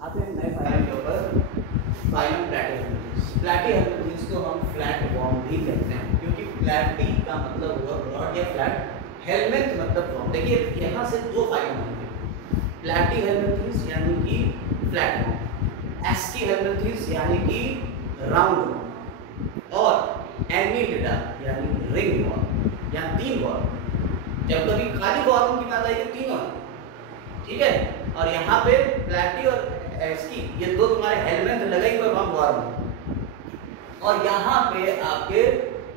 आते हैं नए फाइलम के ऊपर, फाइलम प्लैटीहेल्मिन्थेस। प्लैटीहेल्मिन्थेस को हम फ्लैट वॉर्म भी कहते हैं, क्योंकि प्लैटी का मतलब हुआ ब्रॉड या फ्लैट, हेल्मिन्थ मतलब वॉर्म। देखिए यहाँ से दो फाइलम होंगे, प्लैटीहेल्मिन्थेस यानी कि फ्लैट वॉर्म, एस्टीहेल्मिन्थेस यानी कि राउंड वॉर्म, और एनिलिडा यानी रिंग वॉर्म, या तीन वॉर्म। जब कभी खाली वॉर्म की बात आएगी तीनों, ठीक है। और यहाँ पे प्लैटी और एस्की ये दो तुम्हारे हेल्मेट लगे हुए वॉर्म, और यहाँ पे आपके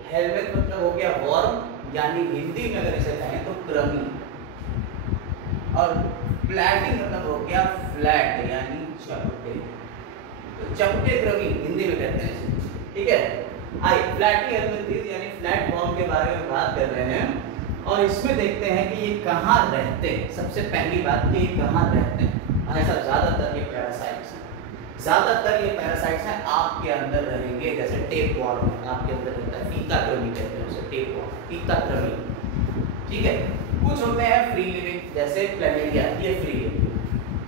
हेल्मेट मतलब हो गया वॉर्म, यानी हिंदी में अगर इसे कहें तो क्रमी, और प्लैटी मतलब हो गया फ्लैट यानी चपटे, तो चपटे क्रमी हिंदी में कहते हैं इसे, ठीक है। आइए प्लैटीहेल्मिन्थेस यानी फ्लैट वॉर्म के बारे में बात कर रहे हैं, और इसमें देखते हैं कि ये कहाँ रहते हैं। सबसे पहली बात कि ये कहाँ रहते हैं। ऐसा ज़्यादातर ये पैरासाइट्स हैं, ज़्यादातर ये पैरासाइट्स हैं आपके अंदर रहेंगे। जैसे टेप वॉर्म आपके अंदर रहता है, फीता क्रमी कहते हैं उसे, टेप वॉर्म, फीता क्रमी, ठीक है। कुछ होते हैं फ्री लिविंग, जैसे प्लैनेरिया, ये फ्री लिविंग,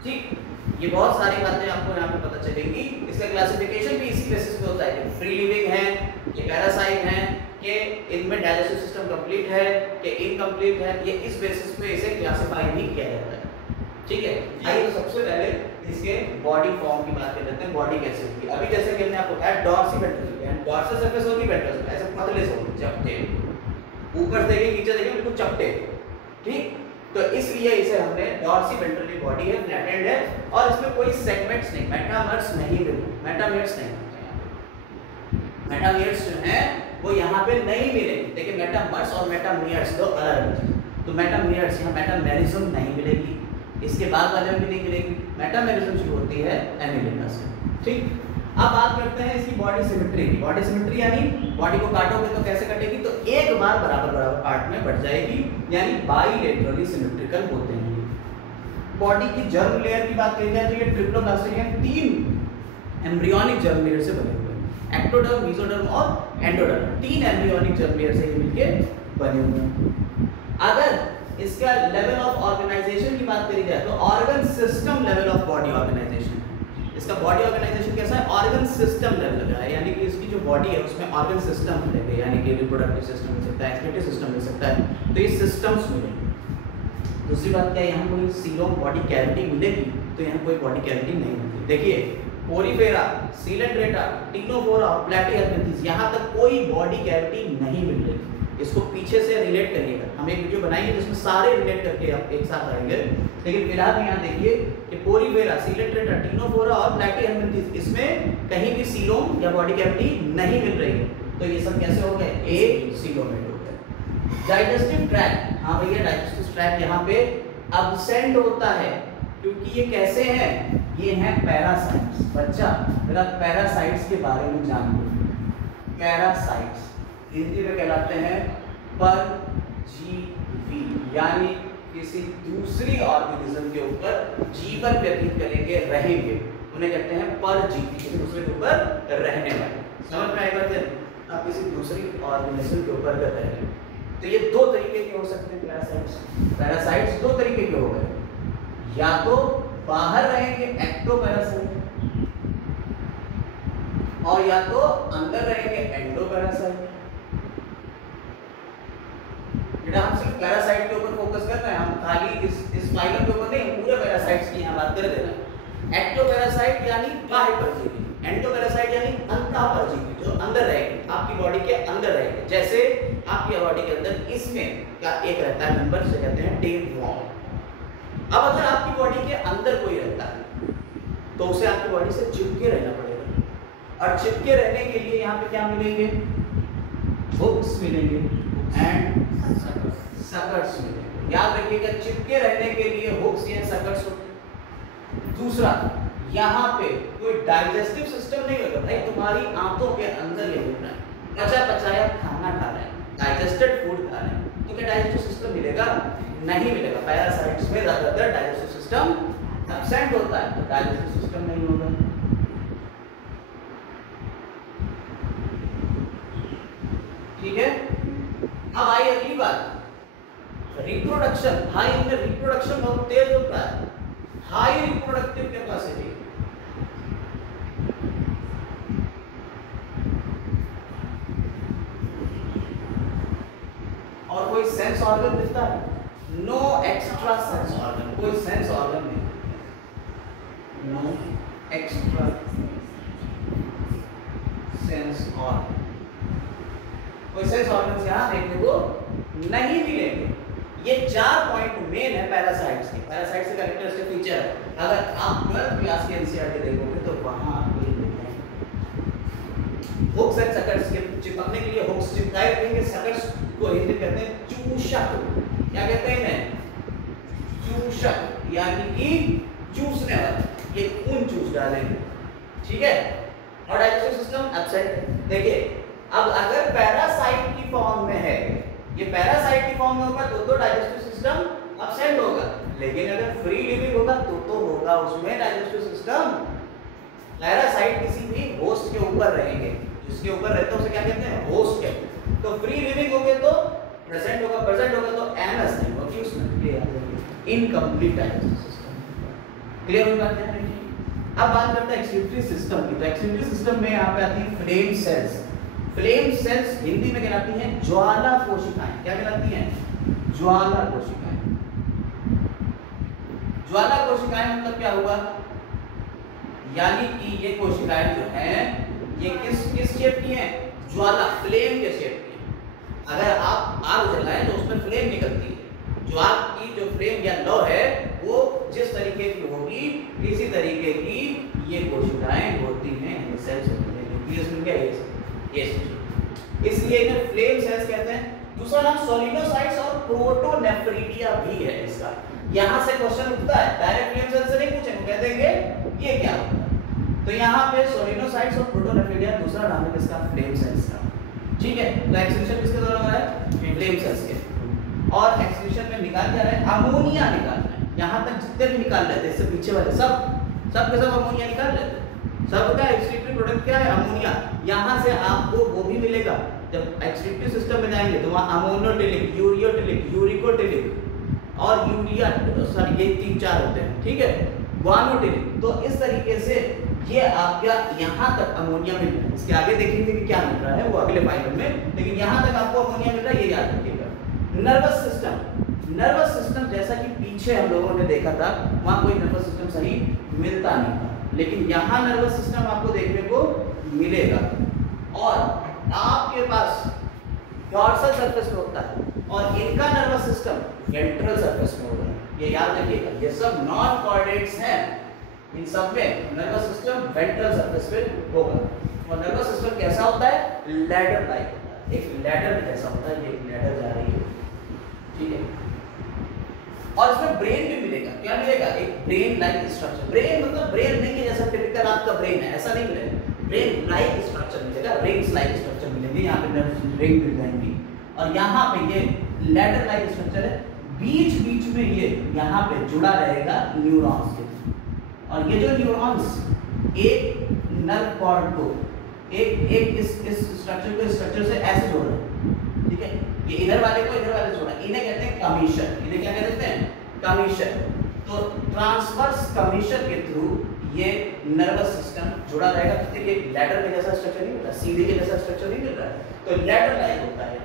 ठीक। ये बहुत सारी बातें आपको यहाँ पे पता चलेंगी। इसका क्लासिफिकेशन भी इसी बेसिस पे होता है, फ्री लिविंग है, ये पैरासाइट हैं, कि इनमें डाइजेस्टिव सिस्टम कंप्लीट है कि इनकम्प्लीट है, ये इस बेसिस पे इसे क्लासिफाई भी किया जाता है, ठीक है। आइए तो सबसे पहले इसके बॉडी फॉर्म की बात कर लेते हैं, बॉडी कैसे होगी। अभी जैसे कि हमने आपको कहा डॉर्सिवेंट्रल एंड डॉर्सल सरफेस होगी, वेंट्रल सरफेस, ऐसे पतले से होंगे, चपटे, ऊपर देखेंगे नीचे देखेंगे बिल्कुल चपटे, ठीक। तो इसलिए इसे हमने डॉर्सिवेंट्रल बॉडी है, फ्लैटेंड है, और इसमें कोई सेगमेंट्स नहीं, मेटामर्स नहीं मिले, मेटामेर्स नहीं, मेटामेर्स जो है वो यहाँ पे नहीं मिलेगी। देखिए मेटामर्स और मेटामेर्स दो अलग अलग, तो मेटामेर्स यहाँ मेटामेरिज्म नहीं मिलेगी, इसके बाद वाले में भी नहीं मिलेगी। मेटामेरिज्म शुरू होती है एनिलिडा से, ठीक। अब बात करते हैं इसकी बॉडी सिमेट्री की। बॉडी सिमेट्री यानी बॉडी को काटोगे तो कैसे कटेगी, तो एक बार बराबर बराबर पार्ट में बढ़ जाएगी, यानी बाइलेटरली सिमेट्रिकल होते हैं। बॉडी की जर्म लेयर की बात की जाए तो ये ट्रिप्लोब्लास्टिक है, तीन एम्ब्रियोनिक जर्म लेयर से बने हुए हैं, एक्टोडर्म, मेसोडर्म और एंडोडर्म, तीन एम्ब्रियोनिक जर्म लेयर से मिलके बने हुए हैं। अगर इसका लेवल ऑफ ऑर्गेनाइजेशन की बात करी जाए तो organ system level of body organisation, इसका बॉडी ऑर्गेनाइजेशन कैसा है, ऑर्गन सिस्टम लेवल का है, यानी कि इसकी जो बॉडी है उसमें ऑर्गन सिस्टम मिलेंगे, यानी कि रिप्रोडक्टिव सिस्टम मिल सकता है, एक्सक्रीटिव सिस्टम मिल सकता है, तो ये सिस्टम्स मिलेंगे। दूसरी बात क्या है, यहाँ कोई सीलोम बॉडी कैविटी मिलेगी, तो यहाँ कोई बॉडी कैविटी नहीं मिलती। देखिए पोरीफेरा, सीलेंड्रेटा, टिनोफोरा, प्लैटीहेल्मिन्थेस, यहाँ तक कोई बॉडी कैविटी नहीं मिल रही। इसको पीछे से रिलेट करिएगा, हम एक वीडियो बनाएंगे जिसमें सारे रिलेट करके आप एक साथ आएंगे, लेकिन फिलहाल यहाँ देखिए कि पोरीफेरा, सीलेंड्रेटा, टिनोफोरा और प्लैटीहेल्मिन्थेस, इसमें कहीं भी सीलोम या बॉडी कैविटी नहीं मिल रही है, तो ये सब कैसे हो गए, ए सीलोमेट हो गए। डाइजेस्टिव ट्रैक्ट, हाँ भैया डाइजेस्टिव ट्रैक्ट यहाँ पे अब्सेंट होता है, क्योंकि ये कैसे हैं, ये हैं पैरासाइट्स। बच्चा जरा पैरासाइट्स के बारे में जान लो। पैरासाइट्स हिंदी में कहलाते हैं परजीवी, यानी किसी दूसरी ऑर्गेनिज्म के ऊपर जीवन व्यतीत करेंगे, रहेंगे, उन्हें कहते हैं परजीवी, किसी दूसरे के ऊपर रहने वाले। समझ में आएगा थे, आप किसी दूसरी ऑर्गेनिज्म के ऊपर कर रहे हैं, तो ये दो तरीके के हो सकते हैं पैरासाइट्स। पैरासाइट्स दो तरीके के हो गए, या तो बाहर रहेंगे एक्टोपैरासाइट, और या तो अंदर रहेंगे एंडोपैरासाइट। बेटा हम सिर्फ पैरासाइट के ऊपर फोकस कर रहे हैं, हम खाली इस फाइलम के ऊपर नहीं, पूरे पैरासाइट्स की यहाँ बात कर रहे हैं। एक्टोपैरासाइट यानी बाह्य परजीवी, एंडोपैरासाइट यानी अंतः परजीवी, जो अंदर रहेंगे, आपकी बॉडी के अंदर रहेंगे। जैसे आपकी बॉडी के अंदर इसमें का एक रहता है मेंबर, से कहते हैं टेप वॉर्म। अब अगर आपकी बॉडी के अंदर कोई रहता है तो उसे आपकी बॉडी से चिपके रहना पड़ेगा, और चिपके रहने के लिए यहाँ पे क्या मिलेंगे, हुक्स मिलेंगे एंड सकर्स मिलेंगे। याद रखिएगा चिपके रहने के लिए हुक्स या सकर्स होते। दूसरा, यहाँ पे कोई डाइजेस्टिव सिस्टम नहीं होगा भाई, तुम्हारी आंतों के अंदर ये होना है, बचा पचाया खाना खा रहे हैं, डाइजेस्टेड फूड खा रहे हैं, तो क्या डाइजेस्टिव सिस्टम मिलेगा, नहीं मिलेगा। पैरासाइट्स में ज्यादातर डाइजेस्टिव सिस्टम एब्सेंट होता है, तो डाइजेस्टिव सिस्टम नहीं होगा। ठीक है, अब आई अगली बात, रिप्रोडक्शन। हाई इनमें रिप्रोडक्शन बहुत तेज होता है, हाई रिप्रोडक्टिव कैपेसिटी, ऑर्गन दिखता है? नो एक्स्ट्रा सेंस ऑर्गन, कोई सेंस ऑर्गन नहीं, नो एक्स्ट्रा सेंस ऑर्गन, कोई सेंस ऑर्गन यहाँ देखने को नहीं मिलेंगे। ये 4 पॉइंट मेन है पैरासाइट्स के। पैरासाइट्स के कैरेक्टरिस्टिक फीचर अगर आप 12th क्लास के एनसीईआरटी देखोगे तो वहां आपको ये मिलते हैं। हुक्स एंड सकर्स के चिपकने के लिए हुक्स चिपकाए रहेंगे, सकर्स को हिंदी कहते हैं चूषक। क्या कहते हैं? चूषक, यानी कि चूसने वाला, ये खून चूस डालेंगे, ठीक है। और डाइजेस्टिव सिस्टम एब्सेंट। देखिए अब अगर पैरासाइट की फॉर्म में है, ये पैरासाइट की फॉर्म में होगा तो डाइजेस्टिव सिस्टम एब्सेंट होगा, लेकिन अगर फ्री लिविंग होगा तो होगा उसमें डाइजेस्टिव सिस्टम। पैरासाइट किसी भी होस्ट के ऊपर रहेंगे, जिसके ऊपर रहते हैं उसे क्या कहते हैं? होस्ट कहते हैं। तो फ्री लिविंग होंगे तो प्रेजेंट होगा, प्रेजेंट होगा तो एनस नहीं होगी उसमें, इनकम्प्लीट डाइजेस्टिव सिस्टम। क्लियर हो बात है? अब बात करते हैं एक्सक्रीटरी सिस्टम की। तो एक्सक्रीटरी सिस्टम में यहाँ पे आती है flame cells. Flame cells Hindi में कहलाती हैं ज्वाला कोशिकाएं। क्या कहलाती हैं? ज्वाला कोशिकाएं। ज्वाला कोशिकाएं मतलब क्या हुआ? यानी कि ये कोशिकाएं जो हैं ये किस शेप की हैं? ज्वाला, फ्लेम के शेप की हैं। अगर आप आग जलाएं तो उसमें फ्लेम निकलती है। जो आग की जो फ्लेम या लौ है वो जिस तरीके की होगी इसी तरीके की ये कोशिकाएं होती हैं, सेल्स होती हैं। इसमें क्या है? इसलिए इन्हें फ्लेम सेल्स कहते हैं। दूसरा नाम सोलिनोसाइट्स और प्रोटोनेफ्रिडिया भी है इसका। यहां से क्वेश्चन उठता है, डायरेक्ट फ्लेम सेल्स से नहीं पूछेंगे, कह देंगे ये क्या होता है। तो यहां पे सोलिनोसाइट्स और प्रोटोनेफ्रिडिया दूसरा नाम है किसका? फ्लेम सेल्स का, ठीक है। तो एक्सक्रीशन किसके द्वारा हो रहा है? फ्लेम सेल्स के। और एक्सक्रीशन में निकाल क्या रहे हैं? अमोनिया निकाल रहे हैं। यहां तक जितने भी निकाल लेते हैं, इससे पीछे वाले सब के सब अमोनिया निकाल लेते हैं। सबका एक्सक्रीटरी प्रोडक्ट क्या है? अमोनिया। यहाँ से आपको वो भी मिलेगा, जब एक्सक्रीटरी सिस्टम में जाएंगे तो वहाँ अमोनोटिलिक, यूरियोटिलिक, यूरिकोटिलिक और यूरिया, सॉरी ये 3-4 होते हैं, ठीक है, ग्वानोटिलिक। तो इस तरीके से ये आपका यहाँ तक अमोनिया मिल रहा है। इसके आगे देखेंगे कि क्या मिल रहा है वो अगले फाइनल में, लेकिन यहाँ तक आपको अमोनिया मिल रहा है, ये याद रखिएगा। Nervous system. नर्वस सिस्टम जैसा कि पीछे हम लोगों ने देखा था, वहाँ कोई नर्वस सिस्टम सही मिलता नहीं था, लेकिन यहाँ नर्वस सिस्टम आपको देखने को मिलेगा। और आपके पास डॉर्सल सरफेस में होता है और इनका नर्वस सिस्टम वेंट्रल सरफेस में होगा। ये याद रखिएगा, ये सब नॉन कोऑर्डिनेट्स हैं, इन सब में नर्वस सिस्टम वेंट्रल सरफेस पे होगा। और नर्वस सिस्टम कैसा होता है? लैडर लाइक होता है, एक लैडर जैसा होता है। ये लैडर जा रही है, ठीक है। और इसमें ब्रेन भी मिलेगा। क्या मिलेगा? एक ब्रेन लाइक स्ट्रक्चर। ब्रेन मतलब ब्रेन नहीं है जैसा टिपिकल आपका ब्रेन है, ऐसा नहीं मिलेगा। ब्रेन लाइक स्ट्रक्चर मिलेगा, रिंग्स लाइक स्ट्रक्चर मिलेंगे। यहाँ पे नर्व रिंग मिल जाएंगी और यहाँ पे ये लैडर लाइक स्ट्रक्चर है। बीच में ये यहाँ पे जुड़ा रहेगा न्यूरॉन्स के। और ये जो न्यूरॉन्स एक नर्व कॉर्ड को एक इस स्ट्रक्चर को स्ट्रक्चर से ऐसे जोड़ रहे हैं, ठीक है। ये इधर वाले को इधर वाले से जोड़ा, इन्हें कहते हैं कमीशन। इन्हें क्या कहते हैं? कमीशन। तो ट्रांसवर्स कमीशन के थ्रू ये नर्वस सिस्टम जुड़ा रहेगा। तो देखिए लैडर के जैसा स्ट्रक्चर नहीं मिल रहा, सीढ़ी के जैसा स्ट्रक्चर नहीं मिल रहा है, तो लैडर लाइक होता है,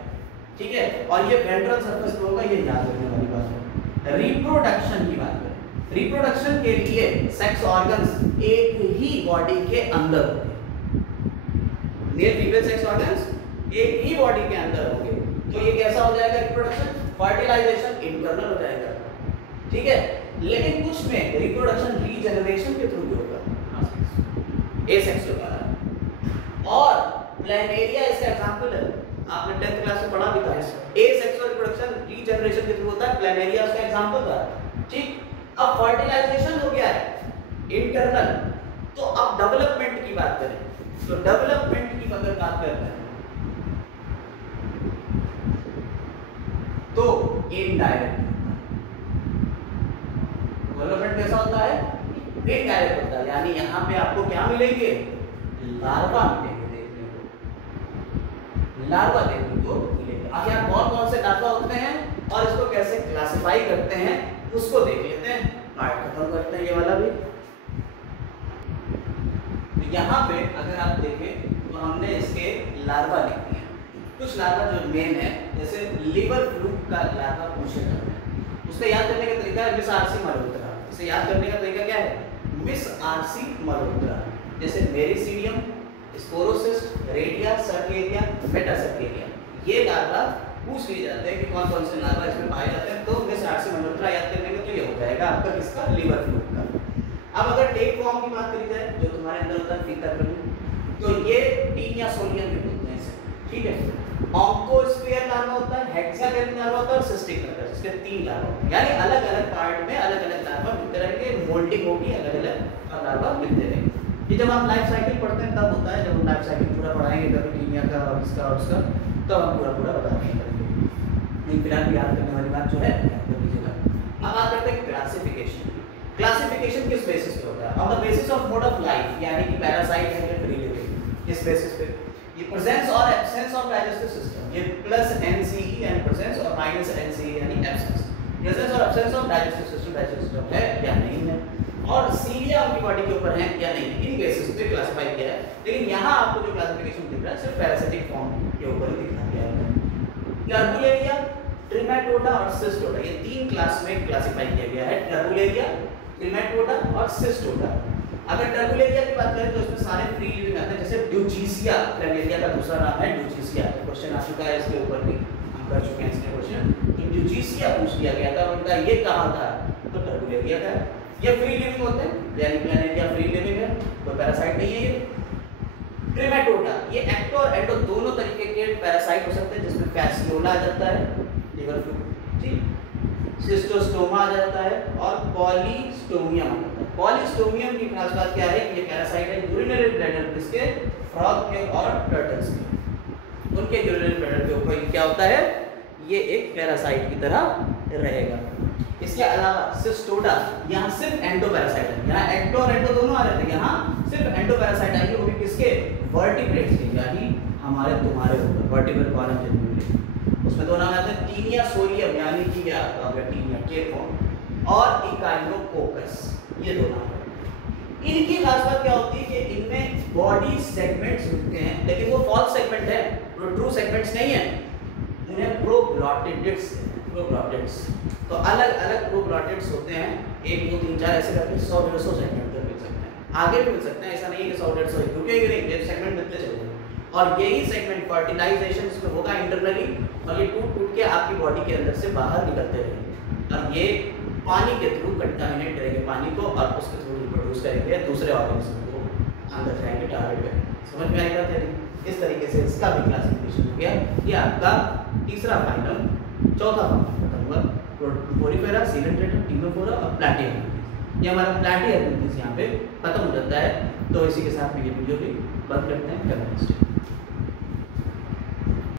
ठीक है। और ये वेंट्रल सरफेस पे होगा, ये याद रखने वाली बात है। रिप्रोडक्शन की बात करें, रिप्रोडक्शन के लिए सेक्स ऑर्गन्स एक ही बॉडी के अंदर होंगे। मेल फीमेल सेक्स ऑर्गन्स एक ही बॉडी के अंदर होंगे। तो ये कैसा हो जाएगा रिप्रोडक्शन? फर्टिलाइजेशन इंटरनल हो जाएगा, ठीक है। लेकिन कुछ में रिप्रोडक्शन रीजनरेशन के थ्रू भी होगा, एसेक्सुअल वाला। और प्लैनेरिया इसका एग्जांपल है, आपने 10th क्लास में पढ़ा भी था। एसेक्सुअल रिप्रोडक्शन रीजनरेशन के थ्रू होता है, प्लैनेरिया उसका एग्जांपल था, ठीक। अब फर्टिलाइजेशन हो गया है इंटरनल, तो अब डेवलपमेंट की बात करें तो डेवलपमेंट की अगर बात करते हैं तो इनडायरेक्ट डेवलपमेंट कैसा होता है? इनडायरेक्ट होता है। यानी यहाँ पे आपको क्या मिलेंगे? लार्वा मिलेंगे देखने को, लार्वा देखने को मिलेंगे। अब यहाँ कौन से लार्वा होते हैं और इसको कैसे क्लासिफाई करते हैं उसको देख लेते हैं। पार्ट खत्म करते हैं ये वाला भी। तो यहाँ पे अगर आप देखें तो हमने इसके लार्वा लिख दिए, कुछ लार्वा जो मेन है, जैसे लिवर फ्लूक का लार्वा पूछे जाते हैं, उसका याद करने का तरीका है मिस आरसी मल्होत्रा। इसे याद करने का तरीका क्या है? Miss RC Malhotra. जैसे मेरिसीडियम, स्पोरोसिस्ट, रेडिया, सर्केरिया, मेटासर्केरिया, ये लार्वा पूछ लिए जाते हैं कि कौन कौन से लार्वा इसमें पाए जाते हैं। तो मिस आरसी मल्होत्रा याद करने का तो ये हो जाएगा आपका किसका? लिवर फ्लूक का। अब अगर टेप फॉर्म की बात करी जाए, जो तुम्हारे अंदर होता है फीता क्रमी, तो ये टीनिया सोलियम भी बोलते हैं इसे, ठीक है। ऑन्कोस्फीयर लार्वा होता है, हेक्साडेंड्रन लार्वा होता है और सिस्टिक लार्वा, इसके 3 लार्वा होते हैं। यानी अलग-अलग पार्ट में अलग-अलग लार्वा मिलते रहेंगे, मोल्डिंग होगी, अलग-अलग लार्वा मिलते रहेंगे। ये जब आप लाइफ साइकिल पढ़ते हैं तब होता है, जब हम लाइफ साइकिल पूरा पढ़ाएंगे कभी टीनिया का और इसका और उसका, तब हम पूरा बता देंगे। लेकिन फिलहाल याद करने वाली बात जो है याद कर लीजिएगा। अब बात करते हैं क्लासिफिकेशन। क्लासिफिकेशन किस बेसिस पे होता है? On the basis of mode of life, यानी कि पैरासाइट है या फ्री लिविंग, किस बेसिस पे? ये प्रेजेंस और एब्सेंस ऑफ डाइजेस्टिव सिस्टम, ये प्लस एनसीई एंड प्रेजेंस और माइनस एनसीई यानी एब्सेंस, प्रेजेंस और एब्सेंस ऑफ डाइजेस्टिव सिस्टम है या नहीं है, और सीलिया उनकी बॉडी के ऊपर है या नहीं, इन बेसिस पे क्लासिफाई किया है। लेकिन यहाँ आपको जो क्लासिफिकेशन दिख रहा है सिर्फ पैरासिटिक फॉर्म के ऊपर ही दिखा गया है। टर्बुलेरिया, ट्रिमेटोडा और सिस्टोडा, ये 3 क्लास में क्लासिफाई किया गया है, टर्बुलेरिया, ट्रिमेटोडा और सिस्टोडा। अगर टर्बुलेरिया की बात करें तो इसमें सारे फ्री लिविंग आते हैं, जैसे ड्यूचीसिया, प्लेनेरिया का दूसरा नाम है ड्यूचीसिया। क्वेश्चन आ चुका है इसके ऊपर भी, हम कर चुके हैं इसके क्वेश्चन, कि ड्यूचीसिया पूछ लिया गया था, उनका ये कहाँ था? तो टर्बुलेरिया का। ये फ्री लिविंग होते हैं, यानी प्लेनेरिया फ्री लिविंग है, कोई पैरासाइट नहीं है ये। ट्रिमेटोडा, ये एक्टो और एंडो दोनों तरीके के पैरासाइट हो सकते हैं, जिसमें फैसियोला आ जाता है, लिवर फ्लू, ठीक, सिस्टोस्टोमा आ जाता है और पॉलीस्टोमियम आ जाता है। पॉलीस्टोमियम की खास बात क्या है कि ये पैरासाइट है यूरिनरी ब्लैडर, किसके? फ्रॉग के और टर्टल्स के, उनके यूरिनरी ब्लैडर के ऊपर क्या होता है? ये एक पैरासाइट की तरह रहेगा। इसके अलावा सिस्टोडा, यहाँ सिर्फ एंडो पैरासाइट है, यहाँ एक्टो और एंडो दोनों आ रहे थे, यहाँ सिर्फ एंडो पैरासाइट आएगी, वो भी किसके? वर्टिब्रेट्स के, यानी हमारे तुम्हारे ऊपर वर्टिब्रल कॉलम जनरली। उसमें दो नाम आते हैं, टीनिया सोलियम यानी कि क्या आपका टीनिया के फॉर्म, और इकाइनोकोकस, ये दो नाम है। इनकी खास बात क्या होती है कि इनमें बॉडी सेगमेंट्स मिलते हैं, लेकिन वो फॉल्स सेगमेंट है, वो ट्रू सेगमेंट्स नहीं है, उन्हें प्रोग्लॉटिड्स, प्रोग्लॉटिड्स। तो अलग अलग प्रोग्लॉटिड्स होते हैं, 1 2 3 4 ऐसे करके 100-150 सेगमेंट तक मिल सकते हैं, आगे भी मिल सकते हैं, ऐसा नहीं है कि 100-150 रुकेंगे नहीं, ये सेगमेंट मिलते चलेंगे। और यही सेगमेंट फर्टिलाइजेशन इसमें होगा इंटरनली, और ये टूट टूट के आपकी बॉडी के अंदर से बाहर निकलते रहेंगे, और ये पानी के थ्रू कंटामिनेट करेंगे पानी को, और उसके थ्रू रिप्रोड्यूस करेंगे दूसरे ऑर्गेनिज्म को, अंदर जाएंगे टारगेट पे। समझ में आई बात है? इस तरीके से इसका भी क्लासिफिकेशन हो गया। ये आपका तीसरा फाइनल, चौथा खत्म हुआ, पोरिफेरा, सिलेंट्रेटा, टिमोफोरा और प्लैटियम। ये हमारा प्लैटियम यहाँ पे खत्म हो जाता है। तो इसी के साथ में ये वीडियो भी बंद करते हैं।